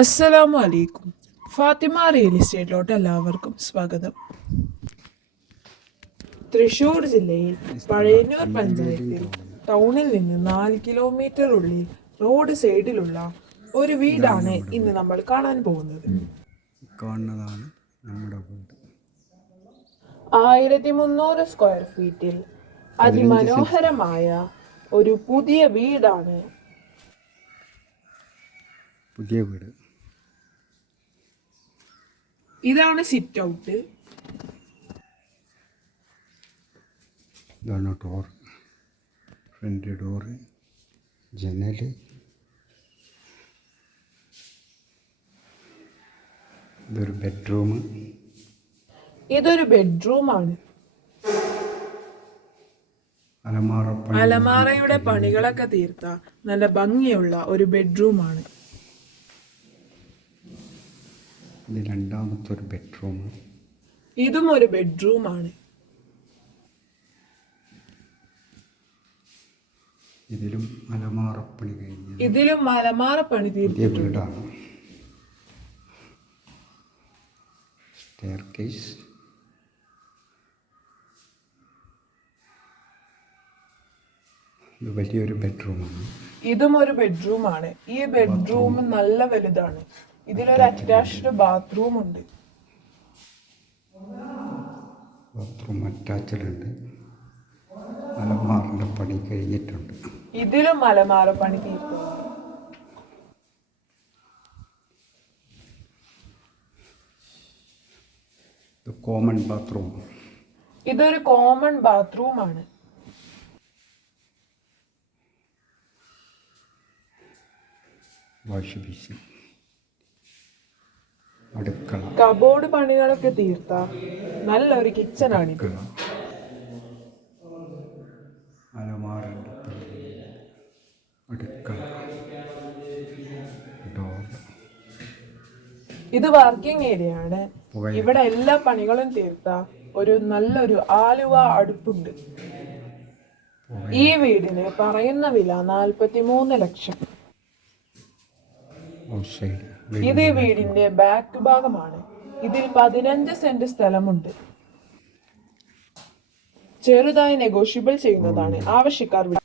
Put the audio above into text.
അസ്സലാമു അലൈക്കും ഫാത്തിമ റിയൽ എസ്റ്റേറ്റിലോട്ട് എല്ലാവർക്കും സ്വാഗതം. തൃശൂർ ജില്ലയിൽ പഴയന്നൂർ പഞ്ചായത്തിൽ ടൗണിൽ നിന്ന് നാല് കിലോമീറ്റർ ഉള്ളിൽ റോഡ് സൈഡിലുള്ള ഒരു വീടാണ് ഇന്ന് നമ്മൾ കാണാൻ പോകുന്നത്. കാണുന്നതാണ് നമ്മുടെ വീട്. ആയിരത്തി മുന്നൂറ് സ്ക്വയർ ഫീറ്റിൽ അതിമനോഹരമായ ഒരു പുതിയ വീടാണ്. പുതിയ വീട്. ഇതാണ് സിറ്റ് ഔട്ട് ഇതാണ് ഡോർ ഫ്രണ്ട് ഡോറ് ജനൽ. ഇതൊരു ബെഡ്റൂം ഇതൊരു ബെഡ്റൂമാണ് അലമാറയുടെ പണികളൊക്കെ തീർത്ത. നല്ല ഭംഗിയുള്ള ഒരു ബെഡ്റൂമാണ് ഇത് രണ്ടാമത്തെ ഒരു ബെഡ്റൂം ഇതും ഒരു ബെഡ്റൂമാണ് ഇതിലും മലമാറപ്പണി കഴിഞ്ഞു. ഇതിലും മലമാറപ്പണി പുതിയ വീടാണ്. സ്റ്റെയർ കേസ് വലിയൊരു ബെഡ്റൂമാണ് ഇതും ഒരു ബെഡ്റൂമാണ് ഈ ബെഡ്റൂം നല്ല വലുതാണ്. ഇതിലൊരു അറ്റാച്ച്ഡ് ബാത്റൂം ഉണ്ട്. ബാത്റൂം അറ്റാച്ച്ഡ് ഉണ്ട്. അലമാറിന്റെ പണി കഴിഞ്ഞിട്ടുണ്ട്. ഇതിലും മലമാറ പണി തീർത്തു. കോമൺ ബാത്റൂം ഇതൊരു കോമൺ ബാത്റൂമാണ് വാഷ് ബേസിൻ കബോർഡ് പണികളൊക്കെ തീർത്ത. നല്ലൊരു കിച്ചൺ ആണ് ഇത് വർക്കിംഗ് ഏരിയ ആണ്. ഇവിടെ എല്ലാ പണികളും തീർത്ത. ഒരു നല്ലൊരു ആലുവ അടുപ്പുണ്ട്. ഈ വീടിന് പറയുന്ന വില നാൽപ്പത്തി മൂന്ന് ലക്ഷം ഇത് വീടിന്റെ ബാക്ക് ഭാഗമാണ്. ഇതിൽ പതിനഞ്ച് സെന്റ് സ്ഥലമുണ്ട്. ചെറുതായി നെഗോഷ്യബിൾ ചെയ്യുന്നതാണ്. ആവശ്യക്കാർ.